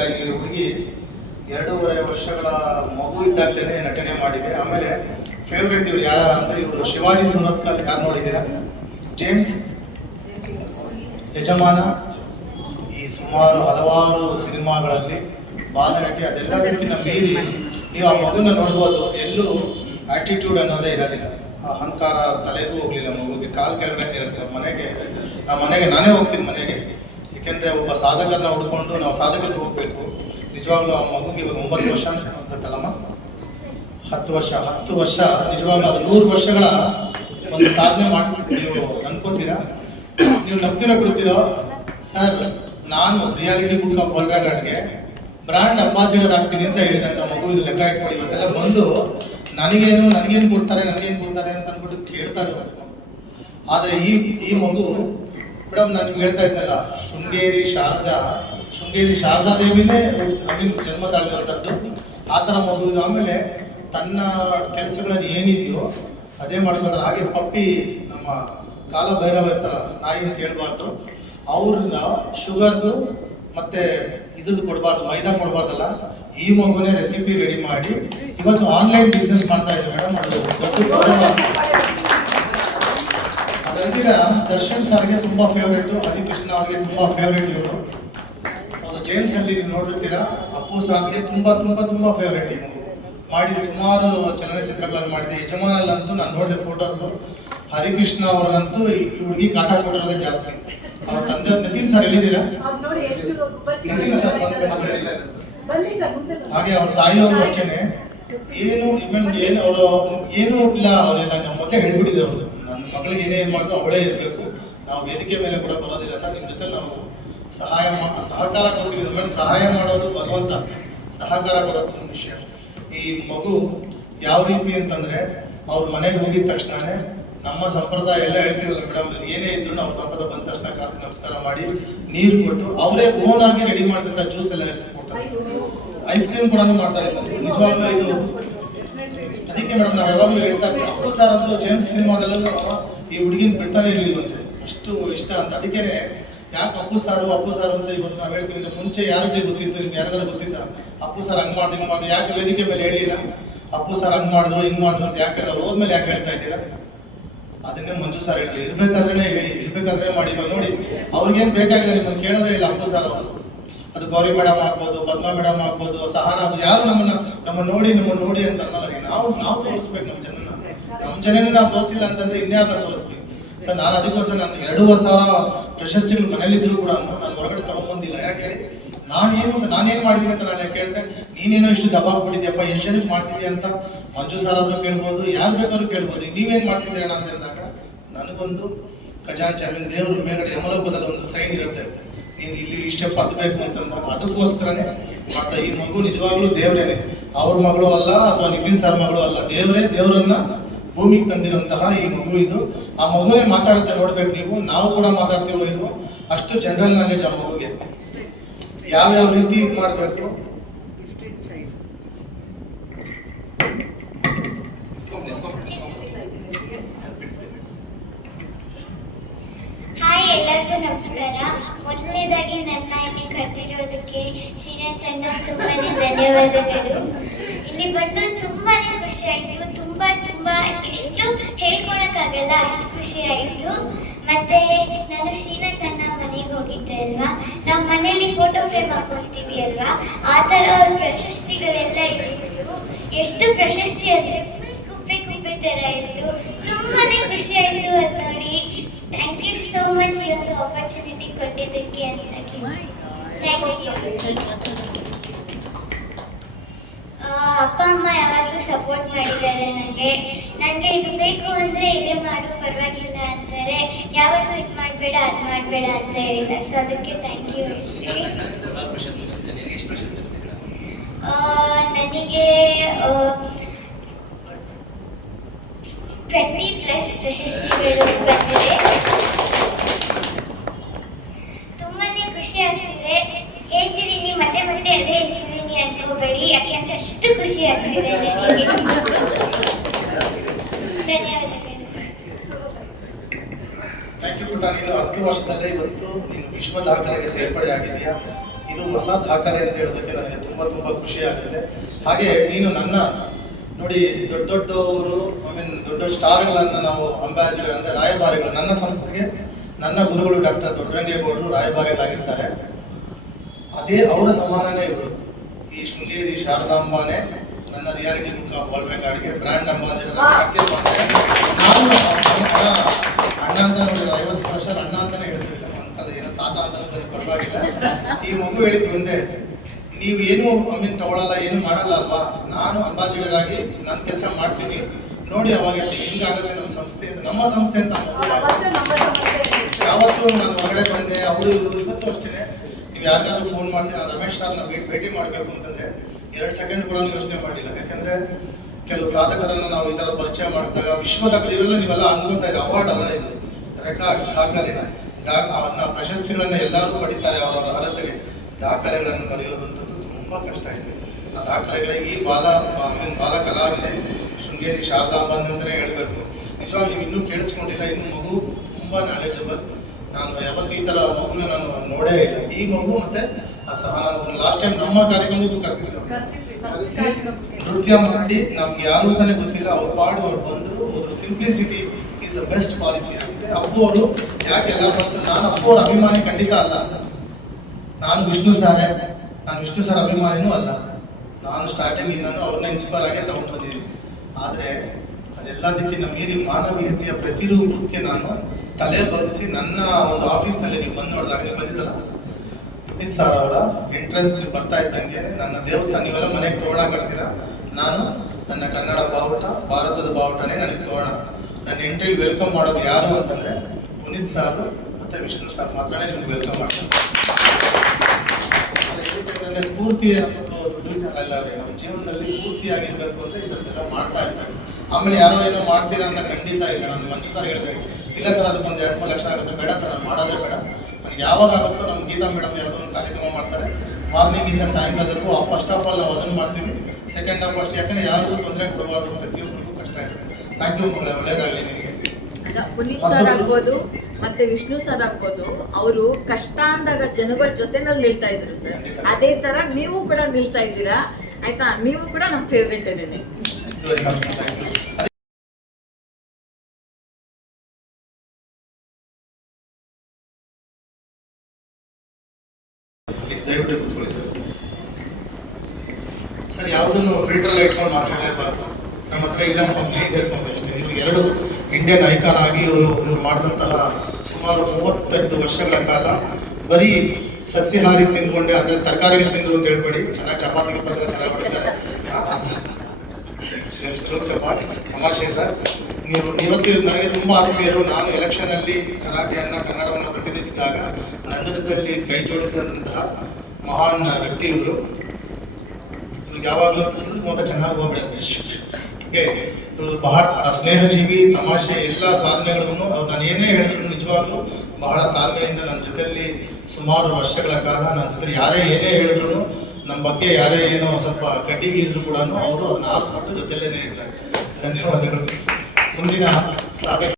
ಹುಡುಗಿ ಎರಡೂವರೆ ವರ್ಷಗಳ ಮಗು ಇದ್ದಾಗಲೇ ನಟನೆ ಮಾಡಿದೆ. ಆಮೇಲೆ ಫೇವ್ರೆಟ್ ಇವ್ರು ಯಾರ ಅಂದ್ರೆ ಇವರು ಶಿವಾಜಿ ಸುನತ್ಕಲ್ ಯಾರು ನೋಡಿದ್ದೀರಾ? ಜೇಮ್ಸ್ ಯಜಮಾನ. ಈ ಸುಮಾರು ಹಲವಾರು ಸಿನಿಮಾಗಳಲ್ಲಿ ಬಾಲನಟಿ ಅದೆಲ್ಲದಕ್ಕಿಂತ ಮೀರಿ ನೀವು ಆ ಮಗುನ ನೋಡ್ಬೋದು. ಎಲ್ಲೂ ಆಟಿಟ್ಯೂಡ್ ಅನ್ನೋದೇ ಇರೋದಿಲ್ಲ. ಆ ಅಹಂಕಾರ ತಲೆಗೂ ಹೋಗ್ಲಿಲ್ಲ ಮಗುಗೆ. ಕಾಲು ಕೆಳಗಡೆ ಇರುತ್ತೆ. ಮನೆಗೆ ಆ ಮನೆಗೆ, ನಾನೇ ಹೋಗ್ತೀನಿ ಮನೆಗೆ. ಏಕೆಂದ್ರೆ ಒಬ್ಬ ಸಾಧಕರನ್ನ ಹುಡ್ಕೊಂಡು ನಾವು ಸಾಧಕರಿಗೆ ಹೋಗ್ಬೇಕು. ನಿಜವಾಗ್ಲೂ ಆ ಮಗುಗೆ ಇವಾಗ ಒಂಬತ್ತು ವರ್ಷ ಅನ್ಸುತ್ತಲ್ಲಮ್ಮ? ಹತ್ತು ವರ್ಷ ಹತ್ತು ವರ್ಷ, ನಿಜವಾಗ್ಲೂ ಅದು ನೂರು ವರ್ಷಗಳ ಒಂದು ಸಾಧನೆ ಮಾಡ್ಬಿಟ್ಟು ನೀವು ಅನ್ಕೋತೀರಾ ನೀವು ನಂಬ್ತಿರೋ ಕೊಡ್ತಿರೋ ಸರ್, ನಾನು ರಿಯಾಲಿಟಿ ಬುಕ್ ಆಫ್ ವರ್ಲ್ಡ್ ರೆಕಾರ್ಡ್ಗೆ ಬ್ರ್ಯಾಂಡ್ ಅಂಬಾಸಿಡರ್ ಆಗ್ತೀನಿ ಅಂತ ಹೇಳಿದಂತ ಮಗು ಇದು ಲೆಕ್ಕ ಇಟ್ಕೊಂಡು ಇವತ್ತೆಲ್ಲ ಬಂದು ನನಗೇನು ನನಗೇನು ಕೊಡ್ತಾರೆ ನನಗೇನು ಕೊಡ್ತಾರೆ ಅಂತ ಅಂದ್ಬಿಟ್ಟು ಕೇಳ್ತಾರೆ ಆದ್ರೆ ಈ ಈ ಮಗು ಮೇಡಮ್ ನಾನು ನಿಮ್ಗೆ ಹೇಳ್ತಾ ಇದ್ದಲ್ಲ ಶೃಂಗೇರಿ ಶಾರದಾ. ಶೃಂಗೇರಿ ಶಾರದಾ ದೇವಿನೇ ಜನ್ಮ ತಾಳಿರುವಂಥದ್ದು ಆ ಥರ ಮಗು ಆಮೇಲೆ ತನ್ನ ಕೆಲಸಗಳಲ್ಲಿ ಏನಿದೆಯೋ ಅದೇ ಮಾಡ್ಕೊಂಡ್ರೆ. ಹಾಗೆ ಪಪ್ಪಿ ನಮ್ಮ ಕಾಲ ಭೈರವ ಇರ್ತಾರ ನಾಯಿ ಅಂತ ಹೇಳ್ಬಾರ್ದು. ಅವ್ರನ್ನ ಶುಗರ್ದು ಮತ್ತೆ ಇದನ್ನು ಕೊಡಬಾರ್ದು, ಮೈದಾ ಕೊಡಬಾರ್ದಲ್ಲ, ಈ ಮಗುನೇ ರೆಸಿಪಿ ರೆಡಿ ಮಾಡಿ ಇವತ್ತು ಆನ್ಲೈನ್ ಬಿಸ್ನೆಸ್ ಮಾಡ್ತಾ ಇದ್ದೀವಿ ಮೇಡಮ್ ಅದು ಅದಲ್ದಿರ ದರ್ಶನ್ ಸರ್ಗೆ ತುಂಬಾ ಫೇವ್ರೇಟ್ ಹರಿಕೃಷ್ಣ ಅವ್ರಿಗೆ ತುಂಬಾ ಫೇವ್ರೇಟ್ ಇವರು. ಅದು ಜೇಮ್ಸ್ ಅಲ್ಲಿ ನೀವು ನೋಡಿರ್ತೀರಾ ಅಪ್ಪು ಸಾರ್ಗೆ ತುಂಬಾ ತುಂಬಾ ತುಂಬಾ ಫೇವ್ರೇಟ್ ಇವರು ಮಾಡಿದ ಸುಮಾರು ಚಲನಚಿತ್ರಗಳಲ್ಲಿ ಮಾಡಿದೆ. ಯಜಮಾನಲ್ಲಂತೂ ನಾನು ನೋಡಿದೆ ಫೋಟೋಸ್ ಹರಿಕೃಷ್ಣ ಅವ್ರಿಗಂತೂ ಈ ಹುಡುಗಿ ಕಾಟ ಕೊಟ್ಟಿರೋದೇ ಜಾಸ್ತಿ. ಅವ್ರ ತಂದೆ ನಿತಿನ್ ಸರ್ ಎಲ್ಲಿದ್ದೀರಾ? ನಿತಿನ್ ಸರ್. ಹಾಗೆ ಅವ್ರ ತಾಯಿಯವರು ಅಷ್ಟೇನೆ. ಏನು ಏನು ಅವರು ಏನು ಇಲ್ಲ ಅವ್ರಿಗೆ ನಮ್ಮ ಮೊದಲೇ ಹೇಳ್ಬಿಟ್ಟಿದೆ ಅವರು. ಮಗಳಿಗೆ ಏನೇ ಮಾಡಿದ್ರು ಅವಳೇ ಇರಬೇಕು. ನಾವು ವೇದಿಕೆ ಮೇಲೆ ಕೂಡ ಬರೋದಿಲ್ಲ ಸರ್ ನಿಮ್ಮ ಜೊತೆ ನಾವು ಸಹಾಯ ಸಹಕಾರ ಕೊಡ್ತೀವಿ. ಮೇಡಮ್ ಸಹಾಯ ಮಾಡೋದು ಭಗವಂತ ಸಹಕಾರ ಕೊಡೋದು ನಮ್ಮ ವಿಷಯ. ಈ ಮಗು ಯಾವ ರೀತಿ ಅಂತಂದ್ರೆ ಅವ್ರ ಮನೆಗೆ ಹೋಗಿದ ತಕ್ಷಣನೇ ನಮ್ಮ ಸಂಪ್ರದಾಯ ಎಲ್ಲ ಹೇಳ್ತೀವಲ್ಲ ಮೇಡಮ್ ಏನೇ ಇದ್ರು ಅವ್ರ ಸಂಪ್ರದಾಯ ಬಂದ ತಕ್ಷಣ ಕಾಲು ನಮಸ್ಕಾರ ಮಾಡಿ ನೀರು ಕೊಟ್ಟು ಅವರೇ ಓನ್ ಆಗಿ ರೆಡಿ ಮಾಡಿದಂಥ ಜ್ಯೂಸ್ ಎಲ್ಲ ಕೊಡ್ತಾರೆ ಐಸ್ ಕ್ರೀಮ್. ಐಸ್ ಕ್ರೀಮ್ ಕೂಡ ಮಾಡ್ತಾ ಇದ್ದಾರೆ ನಿಜವಾಗ್ಲೂ ಇದು ಅದಕ್ಕೆ ಮೇಡಮ್ ನಾವು ಯಾವಾಗಲೂ ಹೇಳ್ತಾ ಇದ್ವಿ, ಅಪ್ಪು ಸರ್ ಅಂತೂ ಜೇಮ್ಸ್ ಸಿನಿಮಾದಲ್ಲೂ ಈ ಹುಡುಗಿನ ಬಿಡ್ತಾನೆ ಇರಲಿಲ್ವಂತೆ. ಅಷ್ಟು ಇಷ್ಟ ಅಂತ. ಅದಕ್ಕೇನೆ ಯಾಕೆ ಅಪ್ಪು ಸಾರು ಅಪ್ಪು ಸಾರು ಅಂತ ಇವತ್ತು ನಾವು ಹೇಳ್ತೀವಿ ಮುಂಚೆ ಯಾರಿಗೆ ಗೊತ್ತಿತ್ತು, ನಿಮ್ಗೆ ಯಾರಿಗಾರು ಗೊತ್ತಿತ್ತ? ಅಪ್ಪು ಸರ್ ಹಂಗೆ ಮಾಡಿ ಹಿಂಗೆ ಮಾಡಿ ಯಾಕೆ ವೇದಿಕೆ ಮೇಲೆ ಹೇಳಿಲ್ಲ? ಅಪ್ಪು ಸರ್ ಹಂಗೆ ಮಾಡಿದ್ರು, ಹಿಂಗೆ ಮಾಡಿದ್ರು ಅಂತ ಯಾಕೆ ಹೇಳಿದ್ರು ಹೋದ್ಮೇಲೆ ಯಾಕೆ ಹೇಳ್ತಾ ಇದ್ದೀರಾ? ಅದನ್ನೇ ಮಂಜು ಸರ್ ಹೇಳಿ ಇರ್ಬೇಕಾದ್ರೆ ಹೇಳಿ, ಇರ್ಬೇಕಾದ್ರೆ ಮಾಡಿ ಇವಾಗ ನೋಡಿ. ಅವ್ರಿಗೇನು ಬೇಕಾಗಿದೆ ನಿಮ್ಮನ್ನು ಕೇಳೋದೇ ಇಲ್ಲ ಅಪ್ಪು ಸರ್ ಅವರು. ಅದು ಗೌರಿ ಮೇಡಮ್ ಆಗ್ಬೋದು, ಪದ್ಮಾ ಮೇಡಮ್ ಆಗ್ಬೋದು, ಸಹನ ಯಾರು ನಮ್ಮನ್ನ, ನಮ್ಮ ನೋಡಿ ನಮ್ಮ ನೋಡಿ ಅಂತ ಅನ್ನಲ್ಲ. ನಾವು ನಾವು ತೋರಿಸ್ಬೇಕು ನಮ್ಮ ಜನನ. ನಮ್ಮ ಜನನ ನಾವು ತೋರಿಸಿಲ್ಲ ಅಂತಂದ್ರೆ ಇನ್ಯಾರನ್ನ ತೋರಿಸ್ತೀವಿ? ಸರ್, ನಾನು ಅದಕ್ಕೋಸ್ಕರ ನಾನು ಎರಡೂವರೆ ಸಾವಿರ ಪ್ರಶಸ್ತಿಗಳು ಮನೇಲಿದ್ರು ಕೂಡ ನಾನು ಹೊರಗಡೆ ತಗೊಂಡ್ಬಂದಿಲ್ಲ ಯಾಕೆ ನಾನೇನು ನಾನೇನು ಮಾಡಿದ್ದೀನಿ ಅಂತ ನಾನು ಕೇಳಿದ್ರೆ ನೀನೇನೋ ಇಷ್ಟು ದಬ್ಬ ಆಗ್ಬಿಟ್ಟಿದ್ಯಪ್ಪ ಎಷ್ಟು ಜನಕ್ಕೆ ಮಾಡಿಸಿದ್ಯಾ ಅಂತ ಮಂಜು ಸರ್ ಆದ್ರೂ ಕೇಳ್ಬೋದು, ಯಾರು ಬೇಕಾದ್ರೂ ಕೇಳ್ಬೋದು. ನೀವೇನು ಮಾಡಿಸಿದ್ರೆ ಅಂತ ಹೇಳಿದಾಗ, ನನಗೊಂದು ಖಜಾಂಚಿ ಆಮೇಲೆ ದೇವ್ರ ಮೇಲ್ಗಡೆ ಯಮಲೋಕದಲ್ಲಿ ಒಂದು ಸೈನ್ ಇರುತ್ತೆ ನೀನು ಇಲ್ಲಿ ಇಷ್ಟೇ ಪತ್ಬೇಕು ಅಂತಂದಾಗ ಅದಕ್ಕೋಸ್ಕರನೇ. ಮತ್ತೆ ಈ ಮಗು ನಿಜವಾಗ್ಲೂ ದೇವ್ರೇನೆ. ಅವ್ರ ಮಗಳು ಅಲ್ಲ ಅಥವಾ ನಿತಿನ್ ಸರ್ ಮಗಳು ಅಲ್ಲ, ದೇವರೇ ದೇವರನ್ನ ಭೂಮಿಗೆ ತಂದಿರುವಂತಹ ಈ ಮಗು ಇದು. ಆ ಮಗುನೇ ಮಾತಾಡುತ್ತೆ ನೋಡ್ಬೇಕು ನೀವು, ನಾವು ಕೂಡ ಮಾತಾಡ್ತೀವೋ ಇಲ್ವೋ? ಅಷ್ಟು ಜನರಲ್ ನಾಲೆಜ್ ಆ ಮಗುಗೆ. ಯಾವ್ಯಾವ ರೀತಿ ಇದು ಮಾಡಬೇಕು? ಎಲ್ಲರಿಗೂ ನಮಸ್ಕಾರ. ಮೊದಲನೇದಾಗಿ ನನ್ನ ಇಲ್ಲಿ ಕರೆದಿರೋದಕ್ಕೆ ಶ್ರೀನಾಥ್ ಅಣ್ಣ ತುಂಬಾನೇ ಧನ್ಯವಾದಗಳು. ಇಲ್ಲಿ ಬಂದು ತುಂಬಾನೇ ಖುಷಿ ಆಯಿತು. ತುಂಬ ತುಂಬ ಎಷ್ಟು ಹೇಳ್ಕೊಳಕ್ಕಾಗಲ್ಲ ಅಷ್ಟು ಖುಷಿ ಆಯಿತು. ಮತ್ತೆ ನಾನು ಶ್ರೀನಾಥ್ ಅಣ್ಣ ಮನೆಗೆ ಹೋಗಿದ್ದೆ ಅಲ್ವಾ? ನಮ್ಮ ಮನೇಲಿ ಫೋಟೋ ಫ್ರೇಮ್ ಹಾಕೊತೀವಿ ಅಲ್ವಾ? ಆ ಥರ ಪ್ರಶಸ್ತಿಗಳೆಲ್ಲ ಇಟ್ಟಿದ್ರು ಎಷ್ಟು ಪ್ರಶಸ್ತಿ ಅಂದರೆ ಫುಲ್ ಕುಪ್ಪೆ ಕುಪ್ಪೆ ಥರ ಇತ್ತು. ತುಂಬಾನೇ ಖುಷಿ ಆಯಿತು ಅದು ನೋಡಿ. ಥ್ಯಾಂಕ್ ಯು ಸೋ ಮಚ್ ಈ ಒಂದು ಆಪರ್ಚುನಿಟಿ ಕೊಟ್ಟಿದ್ದಕ್ಕೆ ಅಂತ ಅಪ್ಪ ಅಮ್ಮ ಯಾವಾಗಲೂ ಸಪೋರ್ಟ್ ಮಾಡಿದ್ದಾರೆ ನನಗೆ ನನಗೆ ಇದು ಬೇಕು ಅಂದರೆ ಇದೇ ಮಾಡು ಪರವಾಗಿಲ್ಲ ಅಂತಾರೆ. ಯಾವತ್ತೂ ಇದು ಮಾಡಬೇಡ ಅದು ಮಾಡಬೇಡ ಅಂತ ಹೇಳಿಲ್ಲ. ಸೊ ಅದಕ್ಕೆ ಥ್ಯಾಂಕ್ ಯು ಆ, ನನಗೆ ಟ್ವೆಂಟಿ ಪ್ಲಸ್ ಪ್ರಶಸ್ತಿಗಳು ಬಂದಿದೆ ತುಂಬಾನೇ ಖುಷಿ ಆಗ್ತಿದೆ ಹೇಳ್ತಿದ್ದೀನಿ ಮತ್ತೆ ಮತ್ತೆ ಅದೇ ಹೇಳ್ತಿದ್ದೀನಿ ಅನ್ಕೋಬೇಡಿ ಯಾಕೆಂದ್ರೆ ಅಷ್ಟು ಖುಷಿ ಆಗ್ತಿದೆ ನನಗೆ ಧನ್ಯವಾದಗಳು ಥ್ಯಾಂಕ್ ಯು ಪುಟ್ಟ ನೀನು ಹತ್ತು ವರ್ಷದಲ್ಲಿ ಇವತ್ತು ನೀನು ವಿಶ್ವ ದಾಖಲೆಗೆ ಸೇರ್ಪಡೆ ಆಗಿದೆಯಾ ಇದು ಹೊಸ ದಾಖಲೆ ಅಂತ ಹೇಳೋದಕ್ಕೆ ನನಗೆ ತುಂಬ ತುಂಬ ಖುಷಿ ಆಗುತ್ತೆ. ಹಾಗೆ ನೀನು ನನ್ನ ನೋಡಿ ದೊಡ್ಡ ದೊಡ್ಡವರು ಐ ಮೀನ್ ದೊಡ್ಡ ದೊಡ್ಡ ಸ್ಟಾರ್ಗಳನ್ನು ನಾವು ಅಂಬಾಸಿಡರ್ ಅಂದರೆ ರಾಯಭಾರಿಗಳು, ನನ್ನ ಸಂಸ್ಥೆಗೆ ನನ್ನ ಗುರುಗಳು ಡಾಕ್ಟರ್ ದೊಡ್ಡರಂಗೇಗೌಡರು ರಾಯಭಾರಿಗಳಾಗಿರ್ತಾರೆ. ಅದೇ ಅವರ ಸಮಾನನೇ ಇವರು. ಈ ಶೃಂಗೇರಿ ಶಾರದಾಂಬಾನೆ ನನ್ನ ರಿಯಾಲಿಟಿ ಬುಕ್ ಆಫ್ ವರ್ಲ್ಡ್ ರೆಕಾರ್ಡ್ಗೆ ಬ್ರ್ಯಾಂಡ್ ಅಂಬಾಸಿಡರ್ ನಾನು ಅಣ್ಣ ಅಂತ ನೋಡಿದ್ರೆ ಐವತ್ತು ವರ್ಷ ಅಣ್ಣ ಅಂತಾನೆ ಹೇಳ್ತಿಲ್ಲ ಅಂಕಲ್ ಏನೋ ತಾತ ಅಂತ ಬರೀ ಪರವಾಗಿಲ್ಲ ಈ ಮಗು ಹೇಳಿದ್ದು ಮುಂದೆ ನೀವು ಏನು ಐ ಮೀನ್ ತಗೊಳಲ್ಲ ಏನು ಮಾಡಲ್ಲ ಅಲ್ವಾ ನಾನು ಅಂಬಾಸಿಡರ್ ಆಗಿ ನನ್ನ ಕೆಲಸ ಮಾಡ್ತೀನಿ ನೋಡಿ ಅವಾಗ ಹೆಂಗಾಗುತ್ತೆ ನಮ್ಮ ಸಂಸ್ಥೆ ನಮ್ಮ ಸಂಸ್ಥೆ ಅಂತ. ಯಾವತ್ತು ನಾನು ಹೊರಗಡೆ ಬಂದೆ ಅವರು ಇವರು ಇವತ್ತು ಅಷ್ಟೇ ನೀವು ಯಾರಿಗಾದ್ರೂ ಫೋನ್ ಮಾಡಿಸಿ ನಾನು ರಮೇಶ್ ಸರ್ನ ನಾವು ಭೇಟಿ ಮಾಡಬೇಕು ಅಂತಂದ್ರೆ ಎರಡು ಸೆಕೆಂಡ್ ಕೂಡ ಯೋಚನೆ ಮಾಡಿಲ್ಲ. ಯಾಕಂದ್ರೆ ಕೆಲವು ಸಾಧಕರನ್ನು ನಾವು ಈ ತರ ಪರಿಚಯ ಮಾಡಿಸಿದಾಗ ವಿಶ್ವದ ಇವೆಲ್ಲ ನೀವೆಲ್ಲ ಅನ್ಕೊಂತ ಇದೆ ಅವಾರ್ಡ್ ಅಲ್ಲ ಇದು. ರೆಕಾರ್ಡ್ ದಾಖಲೆ. ಅವನ್ನ ಪ್ರಶಸ್ತಿಗಳನ್ನ ಎಲ್ಲರೂ ಪಡಿತಾರೆ ಅವರವರ ಅರ್ಹತೆಗೆ. ದಾಖಲೆಗಳನ್ನು ಬರೆಯೋದಂಥದ್ದು ತುಂಬಾ ಕಷ್ಟ ಇದೆ. ಆ ದಾಖಲೆಗಳಿಗೆ ಈ ಬಾಲ ಬಾಲ ಕಲಾವಿದೆ ಶೃಂಗೇರಿ ಶಾರದಾಂಬ ಅಂತಲೇ ಹೇಳ್ಬೇಕು. ನಿಜವಾಗ ನೀವು ಇನ್ನೂ ಕೇಳಿಸ್ಕೊಂಡಿಲ್ಲ, ಇನ್ನು ಮಗು ತುಂಬಾ ನಾಲೆಜಬಲ್ ನಾನು ಯಾವತ್ತೂ ಈ ತರ ಮಗುನ ನಾನು ನೋಡೇ ಇಲ್ಲ. ಈ ಮಗು ಮತ್ತೆ ಲಾಸ್ಟ್ ಟೈಮ್ ನಮ್ಮ ಕಾರ್ಯಕ್ರಮಕ್ಕೂ ಕರೆಸಿದ್ರು. ಕರೆಸಿ ನೃತ್ಯ ಮಾಡಿ ನಮ್ಗೆ ಯಾರು ಅಂತಾನೆ ಗೊತ್ತಿಲ್ಲ ಅವ್ರ ಪಾಡು ಅವ್ರು ಬಂದರು ಅವ್ರ simplicity is a best policy ಅಂದ್ರೆ ಅಪ್ಪು ಅವರು ಯಾಕೆ ಎಲ್ಲ ಮನ್ಸು ನಾನು ಅಪ್ಪು ಅವ್ರ ಅಭಿಮಾನಿ ಖಂಡಿತ ಅಲ್ಲ. ನಾನು ವಿಷ್ಣು ಸರ್. ನಾನು ವಿಷ್ಣು ಸರ್ ಅಭಿಮಾನಿನೂ ಅಲ್ಲ. ನಾನು ಸ್ಟಾರ್ಟಿಂಗ್ ನಾನು ಅವ್ರನ್ನ ಇನ್ಸ್ಪೈರ್ ಆಗಿ ತಗೊಂಡು ಬಂದಿದ್ದೀನಿ. ಆದರೆ ಅದೆಲ್ಲದಕ್ಕಿಂತ ಮೀರಿ ಮಾನವೀಯತೆಯ ಪ್ರತಿರೂಪಕ್ಕೆ ನಾನು ತಲೆ ಬಗ್ಗಿಸಿ ನನ್ನ ಒಂದು ಆಫೀಸ್ನಲ್ಲಿ ನೀವು ಬಂದು ನೋಡಿದಾಗ ನೀವು ಬಂದಿದ್ರಲ್ಲ ಸರ್ ಅವರ ಎಂಟ್ರೆನ್ಸ್ ನೀವು ಬರ್ತಾ ಇದ್ದಂಗೆ ನನ್ನ ದೇವಸ್ಥಾನ ನೀವೆಲ್ಲ ಮನೆಗೆ ತೋರಣ ಕಟ್ತೀರಾ ನಾನು ನನ್ನ ಕನ್ನಡ ಬಾವುಟ, ಭಾರತದ ಬಾವುಟನೇ ನನಗೆ ತೋರಣ. ನನ್ನ ಎಂಟ್ರಿ ವೆಲ್ಕಮ್ ಮಾಡೋದು ಯಾರು ಅಂತಂದ್ರೆ ಪುನೀತ್ ಸರ್ ಮತ್ತೆ ವಿಷ್ಣು ಸರ್ ಮಾತ್ರನೇ ನಿಮ್ಗೆ ವೆಲ್ಕಮ್ ಮಾಡ್ತಾರೆ. ಸ್ಫೂರ್ತಿ ಅಲ್ಲ ನಮ್ಮ ಜೀವನದಲ್ಲಿ ಪೂರ್ತಿಯಾಗಿರ್ಬೇಕು ಅಂದ್ರೆ ಇದನ್ನೆಲ್ಲ ಮಾಡ್ತಾ ಇದ್ದಾರೆ ಆಮೇಲೆ ಯಾರೋ ಏನೋ ಮಾಡ್ತೀರಾ ಅಂತ ಖಂಡಿತ ಇಲ್ಲ. ನಾನು ಮಂಚು ಸರ್ ಹೇಳ್ಬೇಕು ಇಲ್ಲ ಸರ್, ಅದಕ್ಕೊಂದು ಎರಡು ಮೂರು ಲಕ್ಷ ಆಗುತ್ತೆ. ಬೇಡ ಸರ್, ಅದು ಮಾಡೋದೇ ಬೇಡ. ಯಾವಾಗ ಆಗುತ್ತೋ ನಮ್ಮ ಗೀತಾ ಮೇಡಮ್ ಯಾವುದೋ ಒಂದು ಕಾರ್ಯಕ್ರಮ ಮಾಡ್ತಾರೆ. ಮಾರ್ನಿಂಗ್ ಇಂದ ಸಾಯಂಕಾಲದವರೆಗೂ ಫಸ್ಟ್ ಆಫ್ ಆಲ್ ನಾವು ಅದನ್ನು ಮಾಡ್ತೀವಿ. ಸೆಕೆಂಡ್ ಆಫ್ ಫಸ್ಟ್ ಯಾಕಂದ್ರೆ ಯಾರಿಗೂ ತೊಂದರೆ ಕೊಡಬಾರ್ದು ಪ್ರತಿಯೊಬ್ಬರಿಗೂ ಕಷ್ಟ ಇರುತ್ತೆ. ಥ್ಯಾಂಕ್ ಯು ಮಗಳೇ ಒಳ್ಳೇದಾಗಲಿ ನಿಮಗೆ. ಪುನೀತ್ ಸರ್ ಆಗ್ಬೋದು ಮತ್ತೆ ವಿಷ್ಣು ಸರ್ ಆಗ್ಬೋದು ಅವರು ಕಷ್ಟ ಅಂದಾಗ ಜನಗಳ ಜೊತೆನಲ್ಲಿ ನಿಲ್ತಾ ಇದ್ರು ಸರ್ ಅದೇ ತರ ನೀವು ಕೂಡ ನಿಲ್ತಾ ಇದ್ದೀರಾ? ಆಯ್ತಾ? ನೀವು ಕೂಡ ನಮ್ಮ favourite ಏನೇನೆ very much thank you please ದಯವಿಟ್ಟು ಕೂತ್ಕೊಳ್ಳಿ ಸರ್ ಸರ್, ಯಾವುದನ್ನು ಫಿಲ್ಟರ್ ಇಟ್ಕೊಂಡು ಮಾತಾಡಲೇಬಾರ್ದು ನಮ್ಮ ಹತ್ರ ಇಲ್ಲ ಸ್ವಾಮಿ, ಇದೆ ಸ್ವಾಮಿ ಅಷ್ಟೇ. ಇದು ಎರಡು ಇಂಡಿಯನ್ ಐಕಾನ್ ಆಗಿ ಇವರು ಇವರು ಮಾಡಿದಂತಹ ಸುಮಾರು ಮೂವತ್ತೈದು ವರ್ಷಗಳ ಕಾಲ ಬರೀ ಸಸ್ಯಹಾರಿ ತಿನ್ಕೊಂಡೆ ಅಂದ್ರೆ ತರಕಾರಿಗಳು ತಿಂದು ಅಂತ ಹೇಳ್ಬೇಡಿ. ಚೆನ್ನಾಗಿ ಚಪಾತಿ ಪತ್ರ ಚೆನ್ನಾಗಿ ಹೊಡಿತಾರೆ. ತಮಾಷೆ ಸರ್. ನೀವು ಇವತ್ತು ನನಗೆ ತುಂಬಾ ಆತ್ಮೀಯರು, ನಾನು ಎಲೆಕ್ಷನಲ್ಲಿ ಕರಾಟೆಯನ್ನ, ಕನ್ನಡವನ್ನು ಪ್ರತಿನಿಧಿಸಿದಾಗ, ನನ್ನ ಜೊತೆಯಲ್ಲಿ ಕೈ ಜೋಡಿಸಿದಂತಹ ಮಹಾನ್ ವ್ಯಕ್ತಿ ಇವರು. ಇವ್ರಿಗೆ ಯಾವಾಗಲೂ ಮೊತ್ತ ಚೆನ್ನಾಗಿ ಹೋಗ್ಬಿಡುತ್ತೆ ಓಕೆ? ಇವರು ಬಹಳ ಸ್ನೇಹಜೀವಿ, ತಮಾಷೆ, ಎಲ್ಲ ಸಾಧನೆಗಳನ್ನು ನಾನು ಏನೇ ಹೇಳಿದ್ರು ನಿಜವಾಗ್ಲೂ ಬಹಳ ತಾಳ್ಮೆಯಿಂದ ನನ್ನ ಜೊತೆಯಲ್ಲಿ ಸುಮಾರು ವರ್ಷಗಳ ಕಾಲ ನನ್ನ ಜೊತೆ ಯಾರೇ ಏನೇ ಹೇಳಿದ್ರು ನಮ್ಮ ಬಗ್ಗೆ ಯಾರೇ ಏನೋ ಸ್ವಲ್ಪ ಕಡ್ಡಿಗೆ ಇದ್ರು ಕೂಡ ಅವರು ಅದನ್ನ ಆರಿಸ್ಬಿಟ್ಟು ಜೊತೆಯಲ್ಲೇ ಇರ್ತಾರೆ ಧನ್ಯವಾದಗಳು. ಮುಂದಿನ ಸಾಧನೆ.